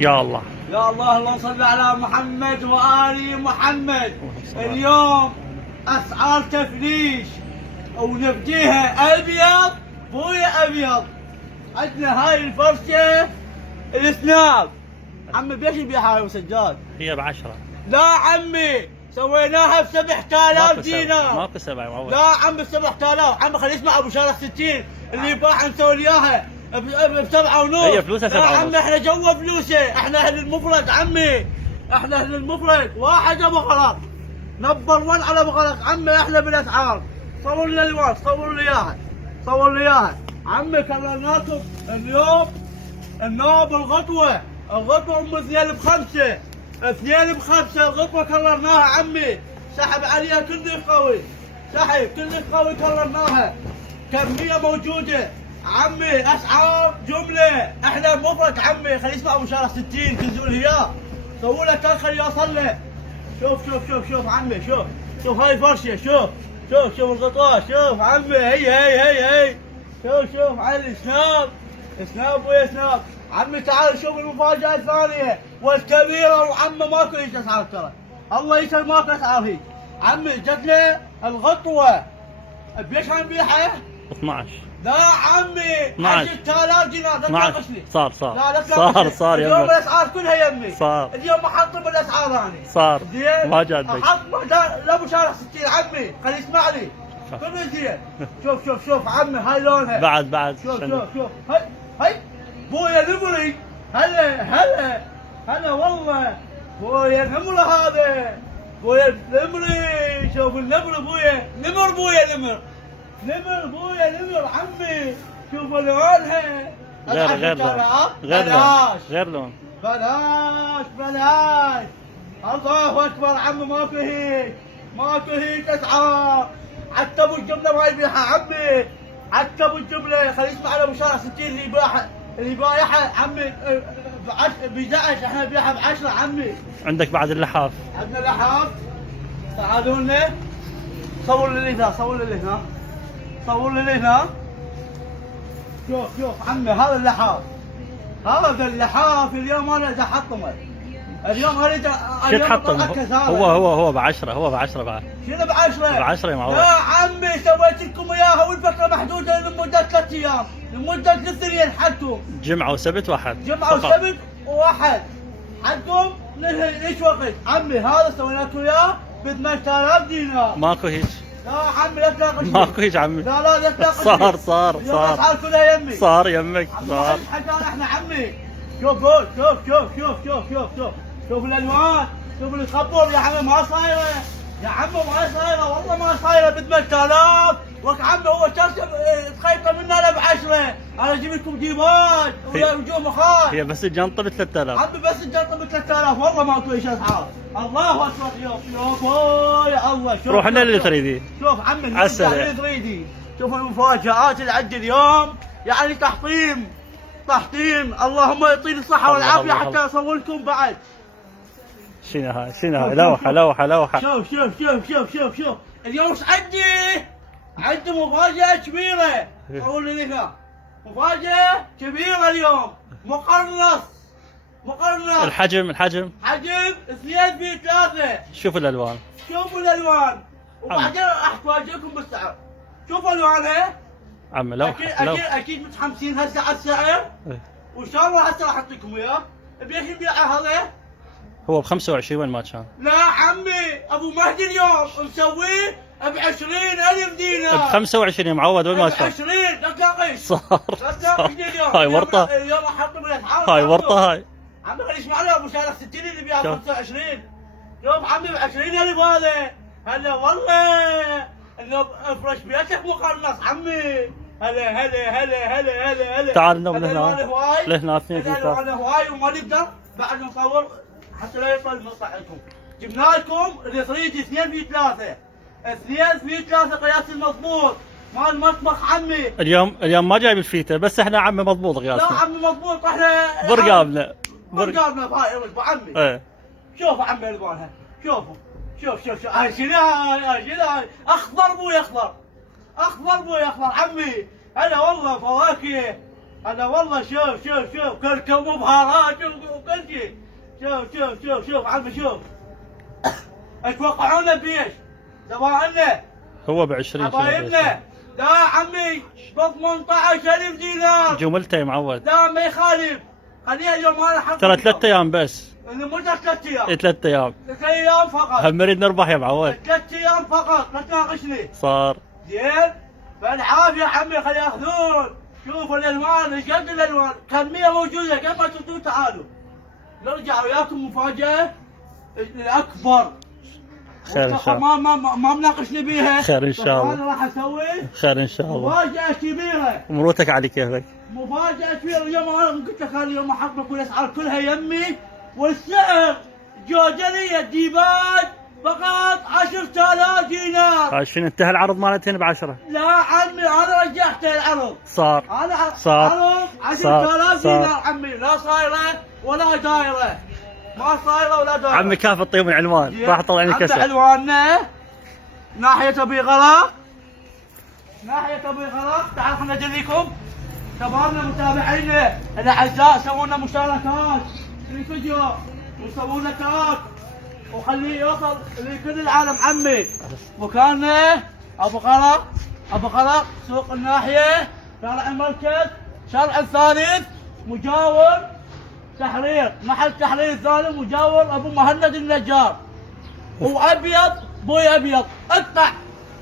يا الله يا الله اللهم صل على محمد وآل محمد. اليوم أسعار تفريش ونفديها أبيض بويا أبيض. عندنا هاي الفرشة السناب. عمي بيش يبيعها يا سجاد؟ هي ب10. لا عمي سويناها ب 7000 دينار. ماكو 7 يا معود. لا عمي ب 7000. عمي خلي يسمع ابو شارع 60 اللي يباع نسوي اياها ب 7 ونص. هي فلوسها 7 ونص. عمي احنا جوا فلوسه، احنا اهل المفرد عمي، احنا اهل المفرد. واحد ابو غلط نمبر 1 على ابو غلط عمي. احنا بالاسعار. صور لي الالوان، صور لي اياها، صور لي اياها عمي. كررناكم اليوم النوب الغطوه ام ثياب ب5، ثياب ب5 الغطوه كررناها عمي. سحب عليها كلش قوي، سحب كلش قوي كررناها. كميه موجوده عمي. اسعار جمله. احنا بمفرق عمي. خلي يسمع ابو شارع 60 تنزلوا اياه. سووا له كان خليه يوصل له. شوف عمي. شوف هاي فرشه. شوف الغطاء. شوف عمي. هي شوف علي سناب ويا سناب عمي. تعال شوف المفاجأة الثانية والكبيرة. وعمي ماكو هيك اسعار ترى. الله يسهل ماكو اسعار هيك عمي. جتنا الغطوة بيش نبيعها؟ 12. لا عمي 10000 دينار. لا تناقشني. صار لا تناقشني. صار اليوم يمك. الاسعار كلها يمي. صار اليوم احط بالاسعار اني. صار زين ما جاتك. احط لا ابو شارع 60 عمي. خلي يسمع لي كله زين. شوف عمي. هاي لونها بعد شوف هاي بويا نمري. هلا والله بويا نمر. هذا بويا نمري. شوف النمر بويا نمر. بويا نمر عمي. شوف لونها. غير لون. بلاش. الله اكبر عمي. ماكو هيك اسعار. عتبوا الجمله ما يبيعها عمي. عتبوا الجمله. خلي يسمع على ابو شارع 60 اللي بايعها عمي ب 11. احنا نبيعها ب10 عمي. عندك بعد اللحاف. عندنا لحاف. تعالوا لنا. صور لي هنا. شوف عمي. هذا اللحاف اليوم انا بدي احطمه. اليوم اريد شو تحطم؟ هو ب10. بعد شنو ب10 يا معود. يا عمي سويت لكم اياها والفتره محدوده لمده 3 ايام، لمده 3 ايام حدكم. جمعة وسبت واحد. حدكم ليش وقت عمي. هذا سوينا لكم اياه ب 8000 دينار. ماكو هيك. لا عمي لا تناقشني. ماكو هيك عمي. لا تناقشني. صار الاسعار كلها يمي. صار يمك. صار حكانا احنا عمي. شوف الالوان. شوف الخبر يا عمي. ما صايره يا عمي. والله ما صايره ب 8000. وك عمي هو شاشه تخيطه منا ب10. انا اجيب لكم جيبات وجوه مخاط. هي بس الجنطة ب 3000 عمي. بس الجنطه ب 3000. والله ماكو ايش اسعار. الله اكبر. شوف يا الله. روح لنا اللي تريدي. شوف عمي عسل. تريدي. شوف المفاجآت اللي عندي اليوم. يعني تحطيم. اللهم يعطيني الصحة والعافية حتى اصور لكم بعد. شنو هاي لوحة. شوف اليوم ايش عندي مفاجأة كبيرة. صور لي هنا. مفاجأة كبيرة اليوم. مقرنص. الحجم 2 في 3. شوفوا الالوان. وبعدين احكي بالسعر. شوفوا الوانها عم لوحة. اكيد متحمسين هسه على السعر. وان شاء الله هسه راح اعطيكم اياه. بيش نبيع هذا. هو ب25 وين ما كان. لا عمي ابو مهدي اليوم مسويه ب 20,000 دينار. ب25 يا معود وين ما كان. 20 لا تناقش. صار اليوم. هاي ورطة. اليوم احط بالاسعار. هاي ورطة هاي. عمي خلي يسمع لي ابو شارع 60 اللي بيها 25. شوف عمي ب 20,000 هذا. هلا والله انه افرش بيتك مقرنص عمي. هلا تعال نوم لهنا 2 في 3. انا هواي وما نقدر بعد نصور حتى لا يطول مقطعكم. جبنا لكم اللي تريد 2 في 3. 2 في 3 قياس المضبوط مال المطبخ عمي. اليوم ما جايب الفيته بس احنا عمي مضبوط قياسنا. لا عمي مضبوط. احنا برقابنا بهاي عمي. ايه شوفوا عمي الوانها. شوف هاي شنو اخضر بوي اخضر عمي. هلا والله فواكه. هلا والله. شوف كركم وبهارات كل شيء. شوف عمي شوف. اتوقعونا بايش؟ زبائننا هو ب20 حبايبنا. لا عمي ب 18,000 دينار. جملته يا معود. لا ما يخالف. خليها اليوم انا حق. ترى 3 ايام بس. مو 3 ايام. 3 ايام. 3 ايام فقط. هم نريد نربح يا معود. 3 ايام فقط، لا تناقشني. صار. زين؟ بالعافيه عمي خلي ياخذون. شوفوا الالوان، ايش قد الالوان؟ كميه موجوده، قبل ما تردون تعالوا. نرجع وياكم مفاجاه الاكبر. خير ان شاء الله. ما مناقشني بيها. خير ان شاء الله. انا راح اسوي خير ان شاء الله. مفاجاه كبيره. مروتك على كيفك. مفاجاه كبيره. اليوم انا قلت لك اليوم احط لك الاسعار كلها يمي، والسعر جوجليه ديباج فقط 10,000 دينار. شنو انتهى العرض مالتهن ب10؟ لا عمي انا رجعت العرض. صار. انا صار. عرض 10,000 دينار عمي، لا صايره ولا دايره. ما صايره ولا دايره. عمي كاف الطيب العنوان راح طلعني عمي كسر. عنواننا ناحيه ابي غلط. ناحيه ابي غلط. تعال خلنا ندليكم شبابنا متابعينا الاعزاء. سووا لنا مشاركات في الفيديو وسووا لنا تاك وخليه يوصل لكل العالم عمي. مكاننا ابو غلط. ابو غلط سوق الناحيه، شارع المركز، شارع الثالث، مجاور تحرير، محل تحرير الثالث، مجاور ابو مهند النجار. وابيض بوي ابيض. اقطع